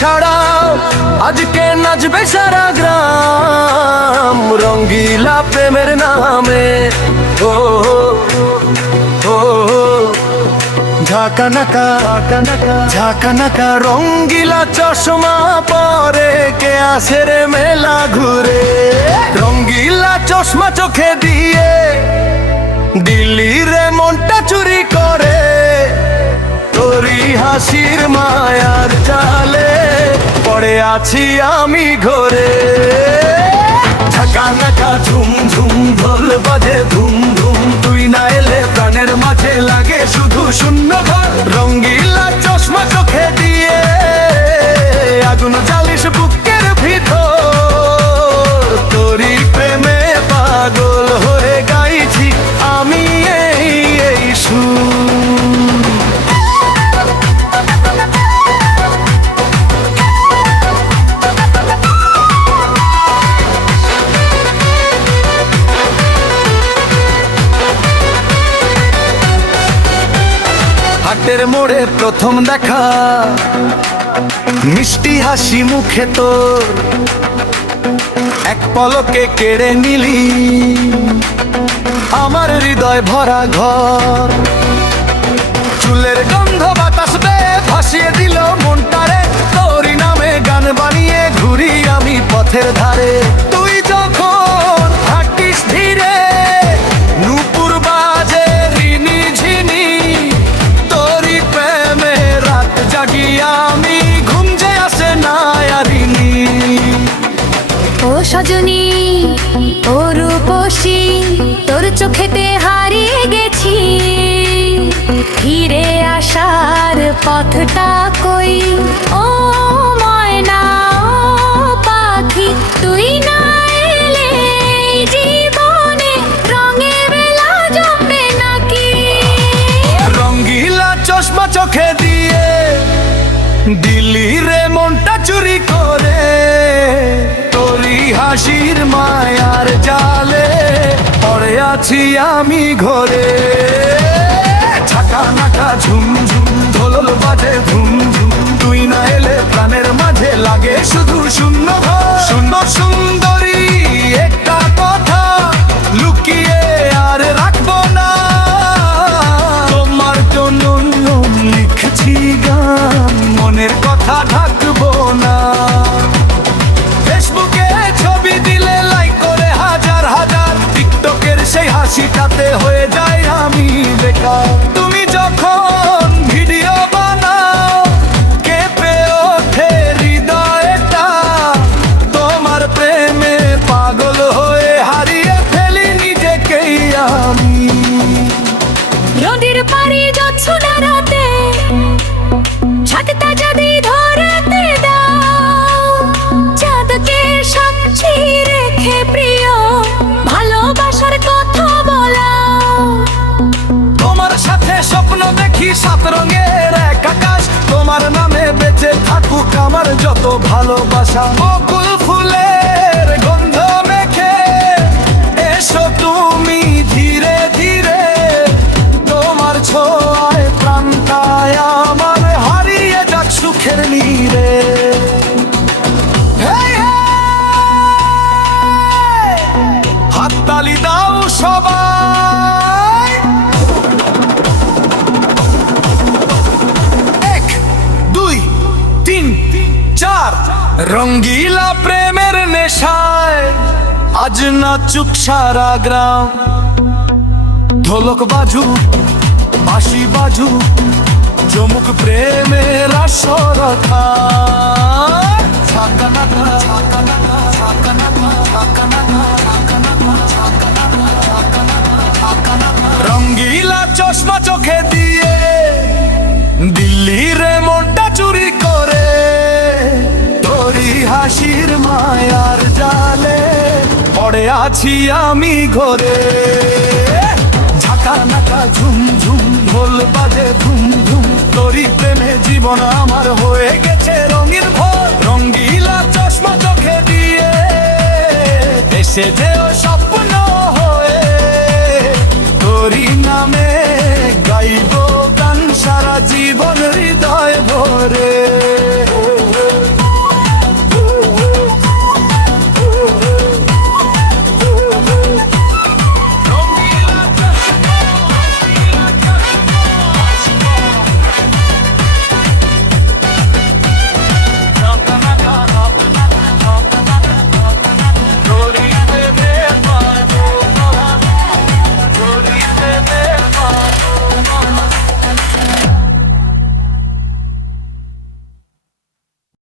ছাড়াও আজকে নাচবে সারা গ্রাম রঙ্গিলা প্রেমের নামে। ও ঝাঁকা নাকা রঙ্গিলা চশমা পরে কে আসে রে মেলা ঘুরে। রঙ্গিলা চশমা চোখে দিয়ে দিল্লির মনটা চুরি করে, তোরই হাসির মায়ার জালে পড়ে আছি আমি ঘরে। ঝাঁকা নাকা ঝুম ঝুম ঢোল বাজে ধুম ধুম, তুই না এলে প্রাণের মাঝে লাগে শুধু শূন্য ঘর। রঙ্গিলা চশমা চোখে দিয়ে আগুন জ্বালিস বুকের ভিতর, তোরই প্রেমে পাগল হয়ে গাইছি আমি এই সুর। হাটের মোড়ে প্রথম দেখা, মিষ্টি হাসি মুখে তোর, এক পলকে কেড়ে নিলি আমার হৃদয় ভরা ঘর। চুলের গন্ধ বাতাস বেয়ে ভাসিয়ে দিল মনটারে, তোরই নামে গান বানিয়ে ঘুরি আমি পথের ধারে। তুই যখন হাঁটিস ধীরে নূপুর বাজে রিনি ঝিনি, তোরই প্রেমে রাত জাগি আমি ঘুম যে আসে না আরিনি। ও সজনী ও রূপসী, তোর চোখেতে হারিয়ে গেছি, ফিরে আসার পথটা কই। ও ময়না ও পাখি, তুই না এলে জীবনে রঙে বেলা জমবে নাকি। রঙ্গিলা চশমা চোখে দিয়ে দিল্লির মনটা চুরি করে, তোরই হাসির মায়ার জালে পড়ে আছি আমি ঘরে। ঝাঁকা নাকা ঝুম ঝুম ঢোল বাজে ধুম ধুম, তুই না এলে প্রাণের মাঝে লাগে শুধু শূন্য ঘর। সুন্দর সুন্দরী একটা কথা লুকিয়ে আর রাখবো না, তোমার জন্য লিখছি গান মনের কথা ঢাকবো না। ফেসবুকে ছবি দিলে লাইক করে হাজার হাজার, টিকটকের সেই হাসিটাতে হয়ে যায় আমি বেকার। তুমি যখন ভিডিও বানাও কেঁপে ওঠে হৃদয়টা, তোমার প্রেমে পাগল হয়ে হারিয়ে ফেলি নিজেকেই আমি। নদীর পাড়ে যাচ্ছো না রাতে, ছাদটা যদি ধরতে দাও, চাঁদকে সাক্ষী রেখে প্রিয় ভালোবাসার কথা বলাও। তোমার সাথে স্বপ্ন দেখি সাত রঙের এক আকাশ, তোমার নামে বেঁচে থাকুক আমার যত ভালোবাসা। বকুল ফুলের গন্ধ মেখে এসো তুমি ধীরে ধীরে, তোমার ছোঁয়ায় প্রাণটায় আমার হারিয়ে যাক সুখের নীরে। হাততালি দাও সবাই, 1 2 3 4। রঙ্গিলা প্রেমের নেশায় আজ নাচুক সারা গ্রাম, ঢোলক বাজু বাঁশি বাজু জমুক প্রেমের আসরতা। ঝাঁকা নাকা ঝাঁকা নাকা ঝাঁকা নাকা ঝাঁকা নাকা ঝাঁকা নাকা ঝাঁকা নাকা ঝাঁকা নাকা ঝাঁকা নাকা। রঙ্গিলা চশমা চোখে দিয়ে দিল্লির মনটা চুরি করে, তোরই হাসির মায়ার জালে পড়ে আছি আমি ঘরে। ঝাঁকা নাকা ঝুম ঝুম ঢোল বাজে ধুম ধুম, তোরই প্রেমে জীবন আমার হয়ে গেছে রঙিন ভোর। রঙ্গিলা চশমা চোখে দিয়ে এসে যেও স্বপ্ন হয়ে, তোরই নামে গাইব গান সারা জীবন হৃদয় ভরে।